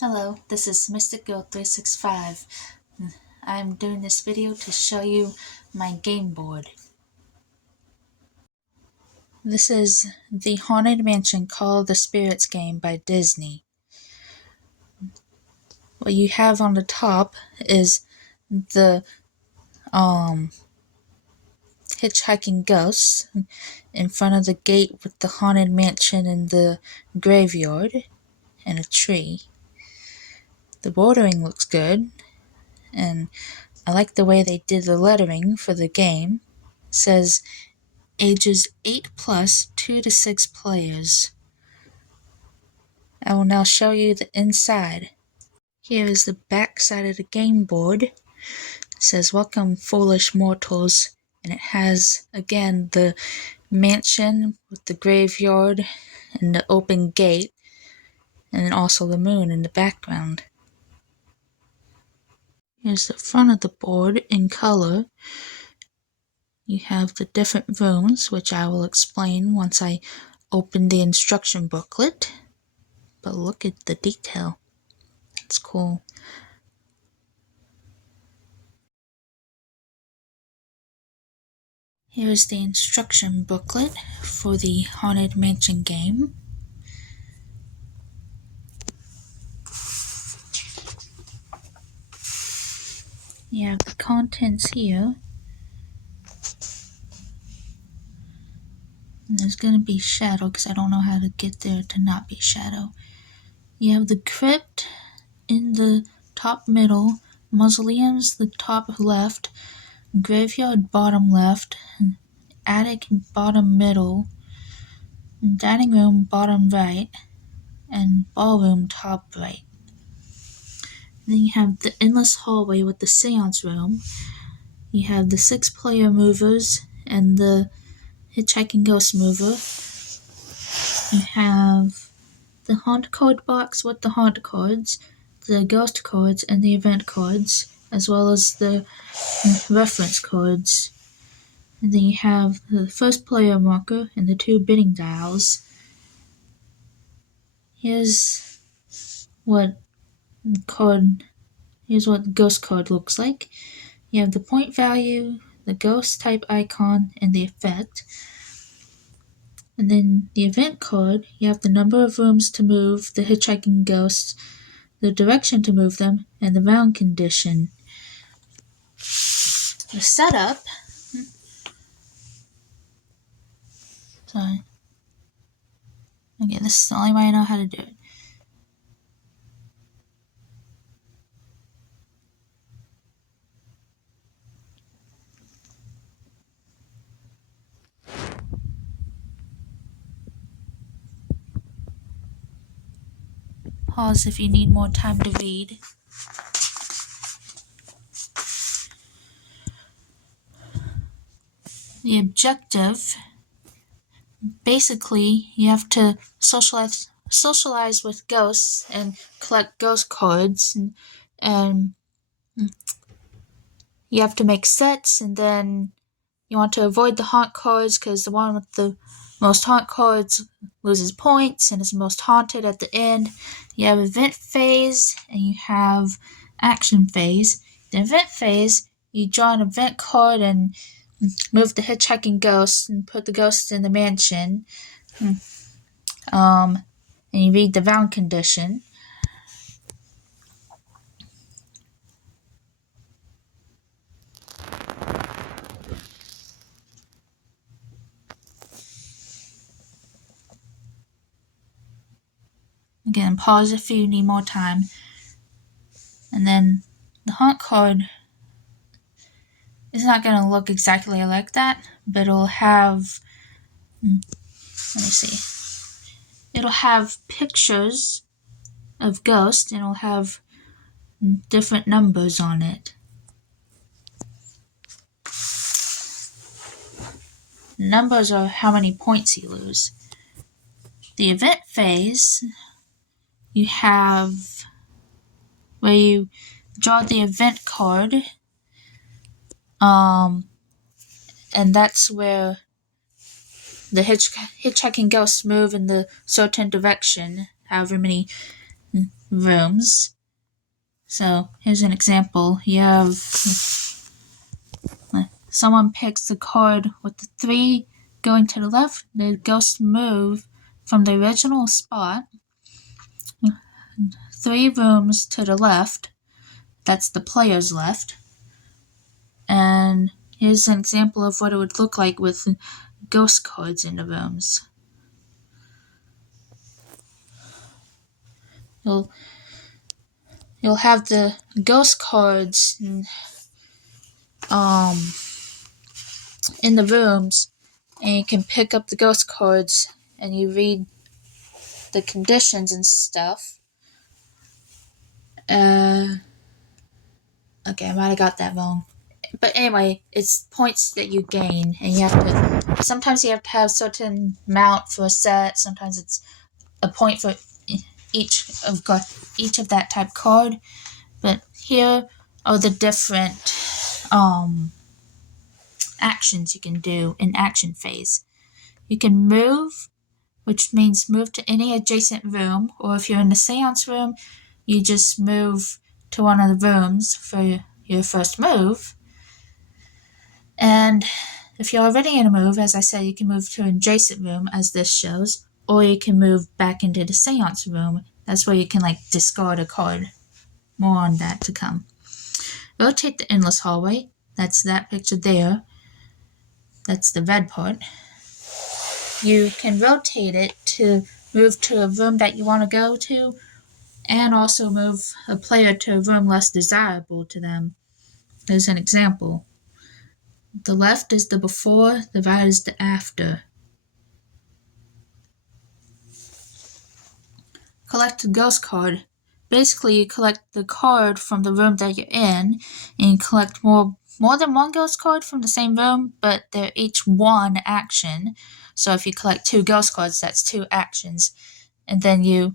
Hello, this is Mystic Girl 365. I'm doing this video to show you my game board. This is the Haunted Mansion Call of the Spirits game by Disney. What you have on the top is the hitchhiking ghosts in front of the gate with the Haunted Mansion and the graveyard and a tree. The bordering looks good, and I like the way they did the lettering for the game. It says ages 8 plus, 2 to 6 players. I will now show you the inside. Here is the back side of the game board. It says welcome foolish mortals, and it has again the mansion with the graveyard and the open gate, and then also the moon in the background. Here's the front of the board in color. You have the different rooms, which I will explain once I open the instruction booklet. But look at the detail. It's cool. Here's the instruction booklet for the Haunted Mansion game. You have the contents here. And there's going to be shadow because I don't know how to get there to not be shadow. You have the crypt in the top middle, mausoleums the top left, graveyard bottom left, attic bottom middle, dining room bottom right, and ballroom top right. Then you have the endless hallway with the seance room. You have the 6-player movers and the hitchhiking ghost mover. You have the haunt card box with the haunt cards, the ghost cards, and the event cards, as well as the reference cards. And then you have the first player marker and the 2 bidding dials. Here's what the ghost card looks like. You have the point value, the ghost type icon, and the effect. And then the event card, you have the number of rooms to move the hitchhiking ghosts, the direction to move them, and the round condition. The setup. Sorry. Okay, this is the only way I know how to do it. Pause if you need more time to read. The objective, basically, you have to socialize with ghosts and collect ghost cards, and you have to make sets, and then you want to avoid the haunt cards because the one with the most haunt cards loses points and is most haunted at the end. You have event phase and you have action phase. The event phase, you draw an event card and move the hitchhiking ghost and put the ghost in the mansion. And you read the round condition. Again, pause if you need more time. And then the haunt card is not going to look exactly like that, but it'll have, let me see, it'll have pictures of ghosts and it'll have different numbers on it. Numbers are how many points you lose. The event phase, you have where you draw the event card, and that's where the hitchhiking ghosts move in the certain direction, however many rooms. So here's an example. You have someone picks the card with the 3 going to the left. The ghosts move from the original spot 3 rooms to the left. That's the player's left. And here's an example of what it would look like with ghost cards in the rooms. You'll have the ghost cards in the rooms, and you can pick up the ghost cards and you read the conditions and stuff. Okay, I might have got that wrong. But anyway, it's points that you gain, and sometimes you have to have a certain amount for a set, sometimes it's a point for each of that type card. But here are the different actions you can do in action phase. You can move, which means move to any adjacent room, or if you're in the seance room, you just move to one of the rooms for your first move. And if you're already in a move, as I said, you can move to an adjacent room, as this shows, or you can move back into the seance room. That's where you can discard a card. More on that to come. Rotate the endless hallway. That's that picture there. That's the red part. You can rotate it to move to a room that you want to go to, and also move a player to a room less desirable to them. There's an example. The left is the before, the right is the after. Collect a ghost card. Basically, you collect the card from the room that you're in, and you collect more than one ghost card from the same room, but they're each one action. So if you collect 2 ghost cards, that's 2 actions. And then you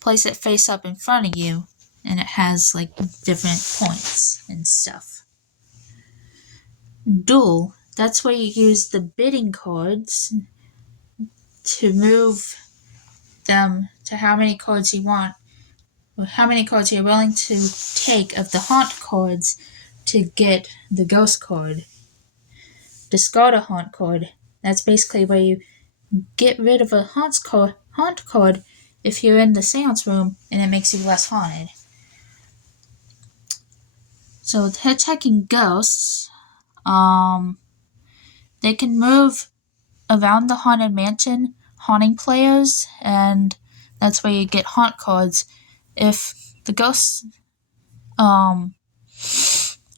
place it face up in front of you, and it has different points and stuff. Duel. That's where you use the bidding cards to move them to how many cards you want, or how many cards you're willing to take of the haunt cards to get the ghost card. Discard a haunt card. That's basically where you get rid of a haunt card if you're in the seance room and it makes you less haunted. So with hitchhiking ghosts, they can move around the haunted mansion, haunting players, and that's where you get haunt cards. If the ghosts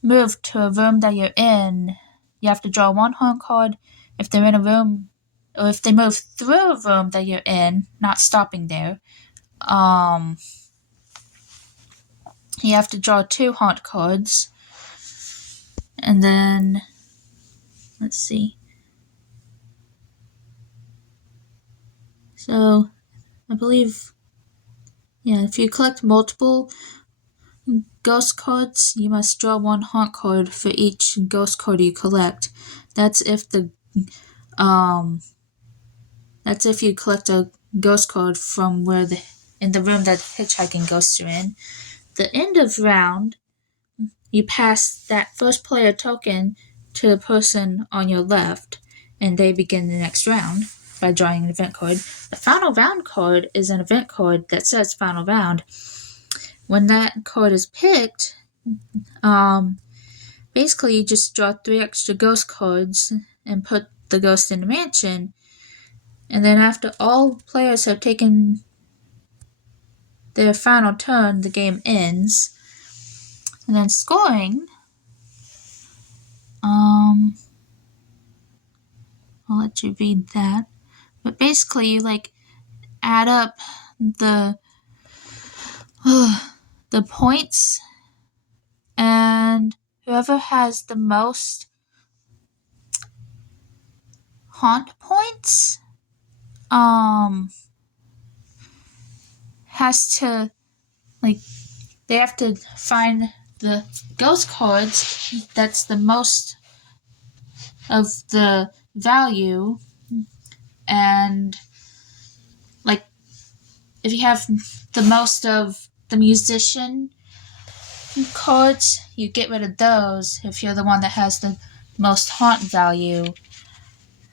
move to a room that you're in, you have to draw 1 haunt card. If they're in a room, or if they move through a room that you're in, not stopping there, you have to draw 2 haunt cards. And then, let's see. So, I believe, if you collect multiple ghost cards, you must draw 1 haunt card for each ghost card you collect. That's if you collect a ghost card from in the room that hitchhiking ghosts are in. The end of round, you pass that first player token to the person on your left, and they begin the next round by drawing an event card. The final round card is an event card that says final round. When that card is picked, basically you just draw 3 extra ghost cards and put the ghost in the mansion. And then after all players have taken their final turn, the game ends. And then scoring, I'll let you read that. But basically, you add up the points, and whoever has the most haunt points has to they have to find the ghost cards that's the most of the value, and if you have the most of the musician cards, you get rid of those if you're the one that has the most haunt value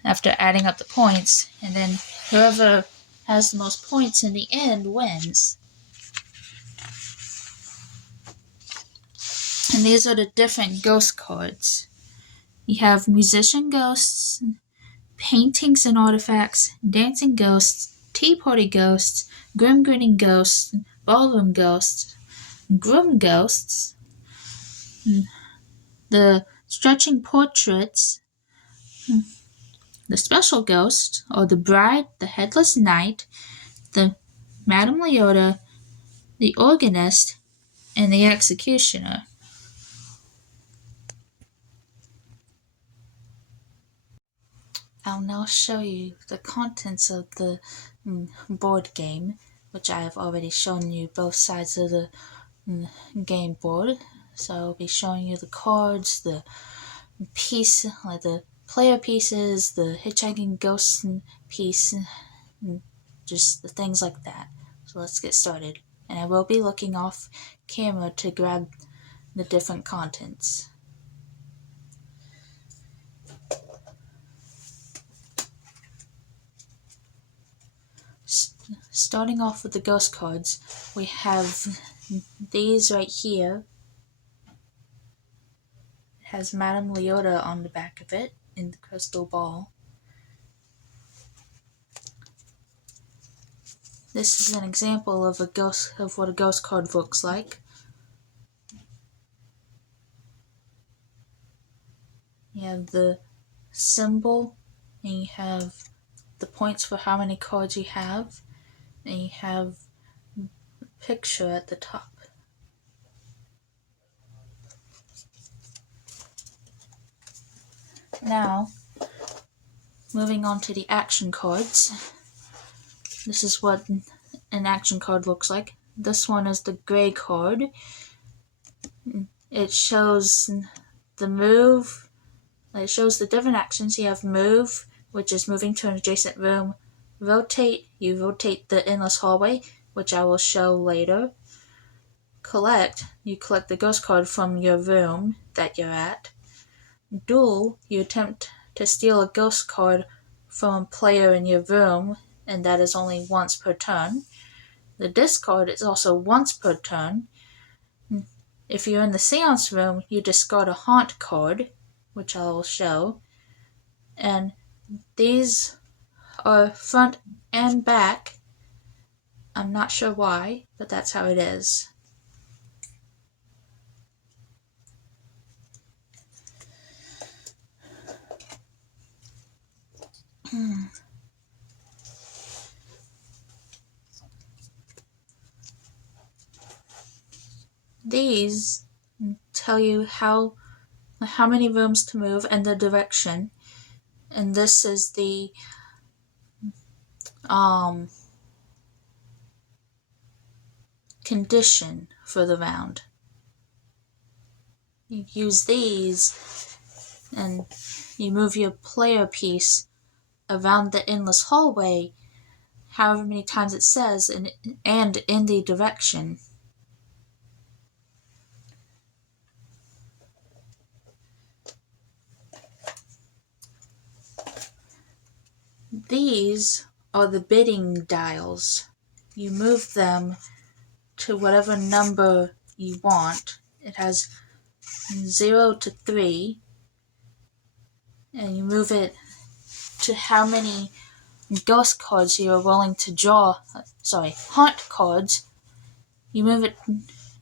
after adding up the points, and then whoever has the most points in the end wins. And these are the different ghost cards. You have musician ghosts, paintings and artifacts, dancing ghosts, tea party ghosts, grim grinning ghosts, ballroom ghosts, groom ghosts, the stretching portraits, the special ghost, or the bride, the headless knight, the Madame Leota, the organist, and the executioner. I'll now show you the contents of the board game, which I have already shown you both sides of the game board. So I'll be showing you the cards, the piece, like the player pieces, the hitchhiking ghost piece, and just the things like that. So let's get started. And I will be looking off camera to grab the different contents. Starting off with the ghost cards, we have these right here. It has Madame Leota on the back of it in the crystal ball. This is an example of what a ghost card looks like. You have the symbol, and you have the points for how many cards you have, and you have a picture at the top. Now, moving on to the action cards. This is what an action card looks like. This one is the gray card. It shows the move. It shows the different actions. You have move, which is moving to an adjacent room. Rotate, you rotate the endless hallway, which I will show later. Collect, you collect the ghost card from your room that you're at. Duel, you attempt to steal a ghost card from a player in your room, and that is only once per turn. The discard is also once per turn. If you're in the seance room, you discard a haunt card, which I will show. And these are front and back. I'm not sure why, but that's how it is. These tell you how many rooms to move and the direction. And this is the condition for the round. You use these and you move your player piece around the endless hallway however many times it says and in the direction. These are the bidding dials. You move them to whatever number you want. It has 0 to 3, and you move it to how many ghost cards you are willing to draw. Haunt cards. You move it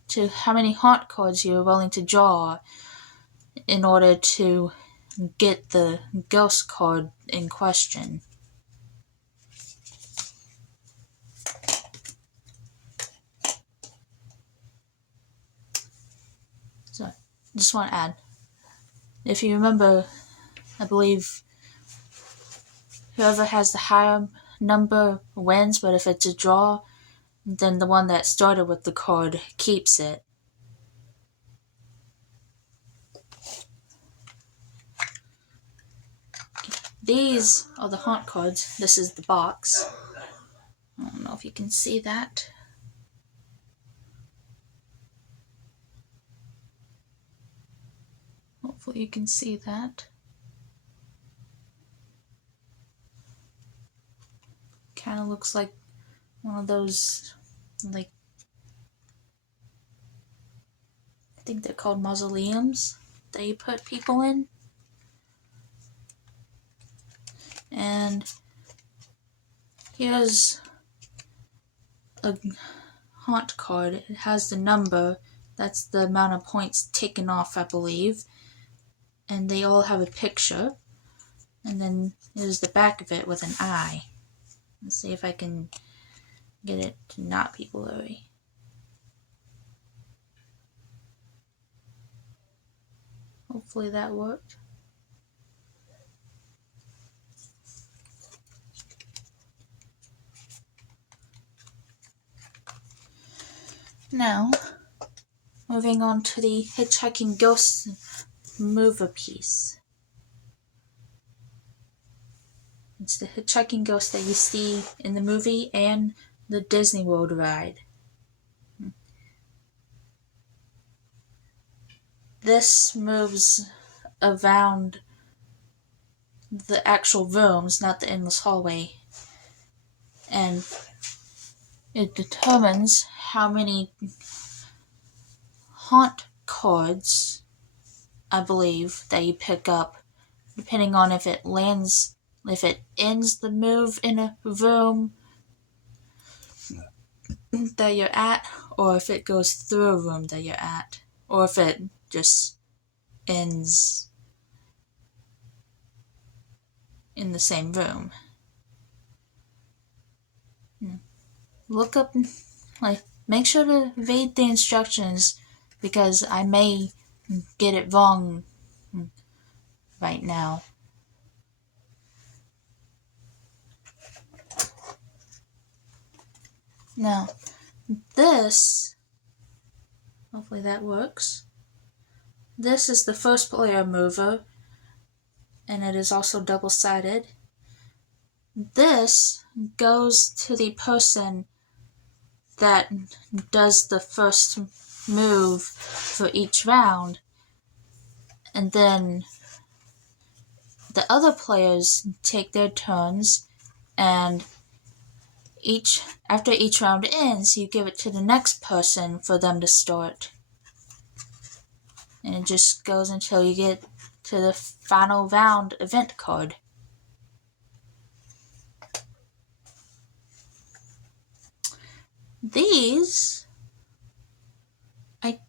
to how many haunt cards you are willing to draw in order to get the ghost card in question. So, just want to add, if you remember, I believe whoever has the higher number wins, but if it's a draw, then the one that started with the card keeps it. These are the haunt cards. This is the box. I don't know if you can see that. Hopefully you can see that. Kind of looks like one of those, like, I think they're called mausoleums that you put people in. And here's a haunt card. It has the number. That's the amount of points taken off, I believe. And they all have a picture. And then there's the back of it with an eye. Let's see if I can get it to not be blurry. Hopefully that worked. Now, moving on to the Hitchhiking Ghost mover piece. It's the Hitchhiking Ghost that you see in the movie and the Disney World ride. This moves around the actual rooms, not the endless hallway. And it determines how many haunt cards, I believe, that you pick up, depending on if it ends the move in a room that you're at, or if it goes through a room that you're at, or if it just ends in the same room. Look up, make sure to read the instructions, because I may get it wrong right now. Now, this, hopefully that works. This is the first player mover, and it is also double-sided. This goes to the person that does the first move for each round, and then the other players take their turns, and after each round ends, you give it to the next person for them to start. And it just goes until you get to the final round event card. These, I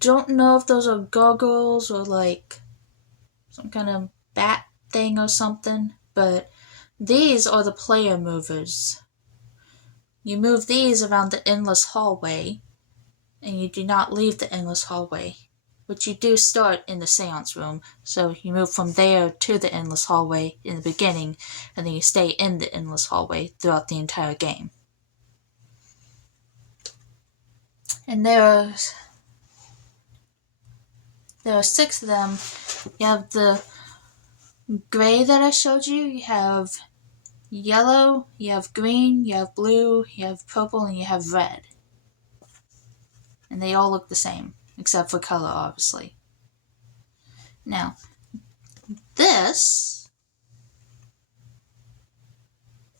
don't know if those are gargoyles or like some kind of bat thing or something, but these are the player movers. You move these around the endless hallway, and you do not leave the endless hallway, but you do start in the seance room, so you move from there to the endless hallway in the beginning, and then you stay in the endless hallway throughout the entire game. And there are 6 of them. You have the gray that I showed you, you have yellow, you have green, you have blue, you have purple, and you have red. And they all look the same, except for color, obviously. Now, this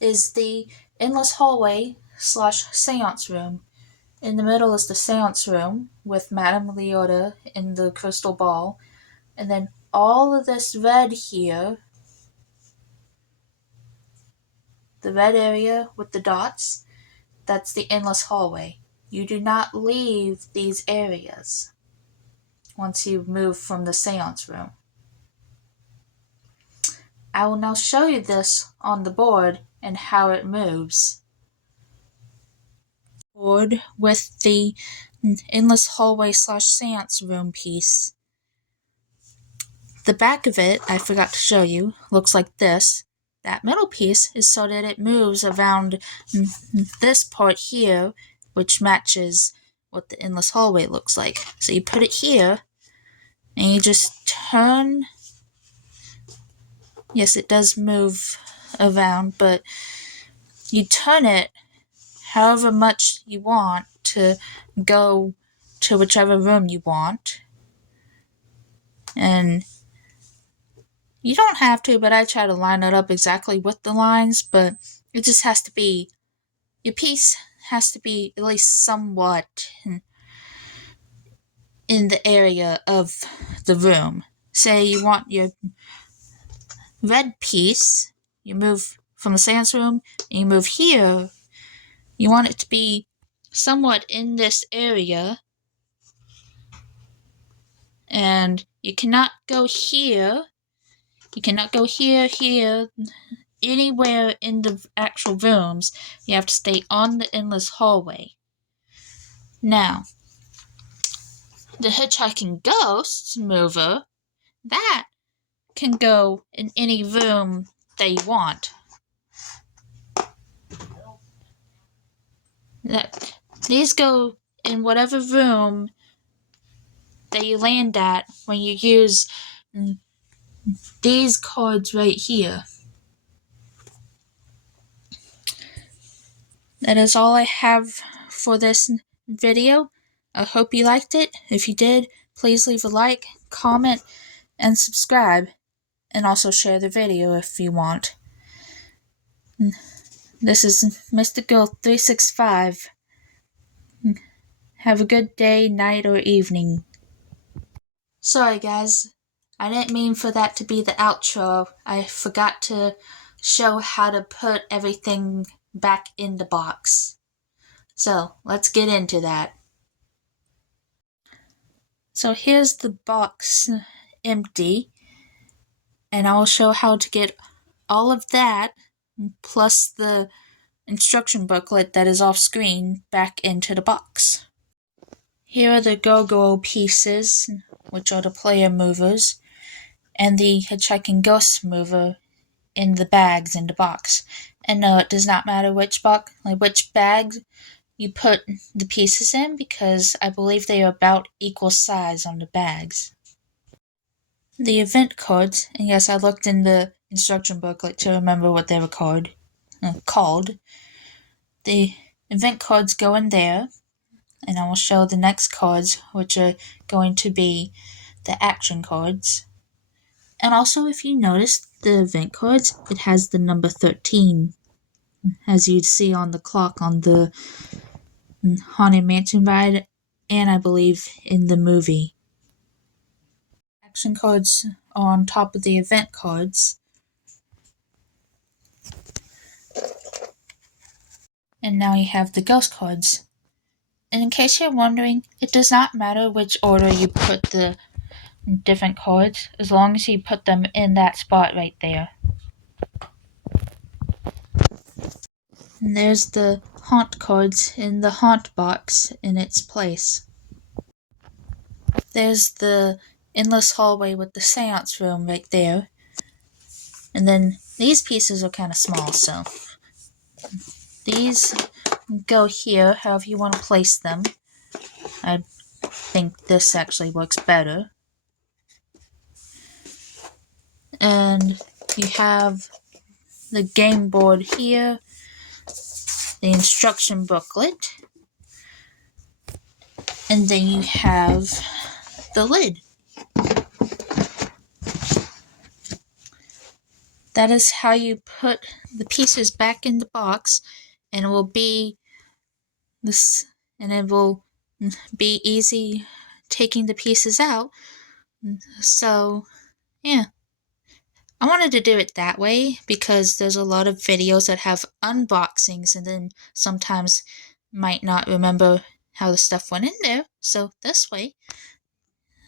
is the endless hallway / seance room. In the middle is the seance room with Madame Leota in the crystal ball. And then all of this red here, the red area with the dots, that's the endless hallway. You do not leave these areas once you move from the seance room. I will now show you this on the board and how it moves. Board with the endless hallway / seance room piece. The back of it, I forgot to show you, looks like this. That middle piece is so that it moves around this part here, which matches what the endless hallway looks like. So you put it here, and you just turn. Yes, it does move around, but you turn it however much you want to go to whichever room you want. And you don't have to, but I try to line it up exactly with the lines, but it just has to be, your piece has to be at least somewhat in the area of the room. Say you want your red piece, you move from the seance room, and you move here, you want it to be somewhat in this area, and you cannot go here, here, anywhere in the actual rooms. You have to stay on the endless hallway. Now, the hitchhiking ghost mover, that can go in any room that you want. These go in whatever room that you land at when you use these cards right here. That is all I have for this video. I hope you liked it. If you did, please leave a like, comment, and subscribe. And also share the video if you want. This is Mystical365. Have a good day, night, or evening. Sorry guys, I didn't mean for that to be the outro. I forgot to show how to put everything back in the box. So, let's get into that. So here's the box empty, and I'll show how to get all of that, plus the instruction booklet that is off screen, back into the box. Here are the Go-Go pieces, which are the player movers, and the hitchhiking ghost mover in the bags in the box. And no, it does not matter which bag you put the pieces in, because I believe they are about equal size on the bags. The event cards, and yes, I looked in the instruction booklet to remember what they were called. The event cards go in there, and I will show the next cards, which are going to be the action cards. And also, if you notice, the event cards, it has the number 13, as you'd see on the clock on the Haunted Mansion ride, and I believe in the movie. Action cards are on top of the event cards. And now you have the ghost cards. And in case you're wondering, it does not matter which order you put the different cards, as long as you put them in that spot right there. And there's the haunt cards in the haunt box in its place. There's the endless hallway with the seance room right there. And then these pieces are kind of small, so these go here, however you want to place them. I think this actually works better. And you have the game board here, the instruction booklet, and then you have the lid. That is how you put the pieces back in the box, and it will be this, and it will be easy taking the pieces out. So, yeah. I wanted to do it that way because there's a lot of videos that have unboxings and then sometimes might not remember how the stuff went in there. So this way,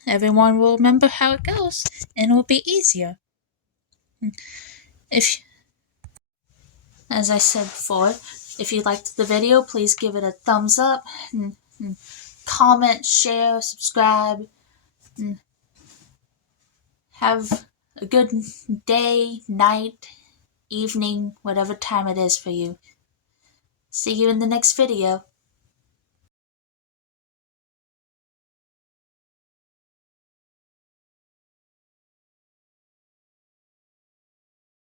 everyone will remember how it goes and it will be easier. As I said before, if you liked the video, please give it a thumbs up, comment, share, subscribe, and have a good day, night, evening, whatever time it is for you. See you in the next video.